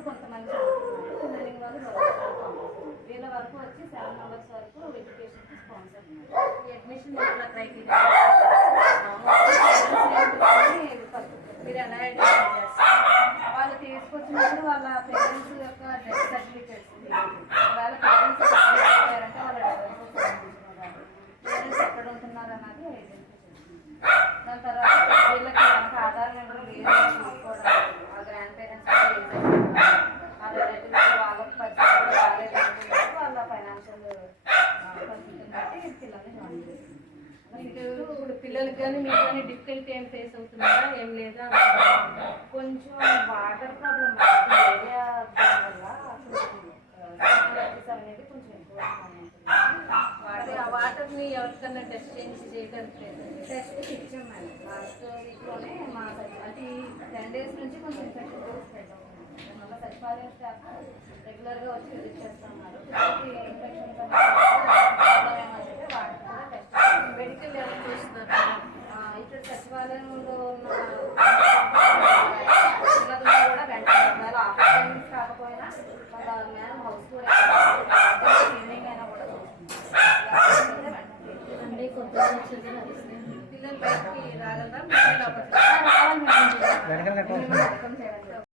కొంతమంది ఇంజనీరింగ్ వాళ్ళు వీళ్ళ వరకు వచ్చి సెవెన్ మెంబర్స్ వరకు ఎడ్యుకేషన్కి స్పాన్సర్ ఈ అడ్మిషన్ క్రైటీరియా మీరు ఎలా ఐడెంటిఫై చేస్తారు? వాళ్ళు తీసుకొచ్చినప్పుడు వాళ్ళ పేరెంట్స్ యొక్క డెత్ సర్టిఫికేట్స్ వాళ్ళ పేరెంట్స్ చెప్పారంటే వాళ్ళ పేరెంట్స్ ఎక్కడ ఉంటున్నారు అన్నది దాని తర్వాత వీళ్ళకి ఆధార్ నెంబర్ వేరే మీకు ఇప్పుడు పిల్లలకి కానీ మీకు కానీ డిఫికల్టీ ఏం ఫేస్ అవుతుందా ఏం లేదా కొంచెం వాటర్ ప్రాబ్లం ఏరియా వల్ల అనేది కొంచెం ఎక్కువ ఆ వాటర్ని ఎవరికన్నా టెస్ట్ చేయించి చేయడానికి టెస్ట్ ఇచ్చాం మేడం. లాస్ట్ వీక్లోనే మా సచి- టెన్ డేస్ నుంచి కొంచెం ఇన్ఫెక్షన్ మళ్ళీ అవుతుంది సచివాలయం స్టాఫ్ రెగ్యులర్గా వచ్చి విజిట్ చేస్తాం పిల్లలకి ఇన్ఫెక్షన్ ప్రాబ్లం ఏమని చెప్పి వాటికి కూడా టెస్ట్ మెడికల్ ఎవరు చూస్తున్నారు ఇక్కడ సచివాలయంలో ఉన్న పిల్లలు కూడా వెంటనే ఒకవేళ ఆఫీస్ టైమింగ్స్ కాకపోయినా వాళ్ళ మ్యామ్ హౌస్ కూడా క్లీనింగ్ అయినా కూడా చూస్తున్నారు అంటే కొద్దిగా పిల్లలు బయటికి రాగలరా? పిల్లలు లోపలికి రావాలి మేడం వెనకాల కట్టవలసింది చేయడానికి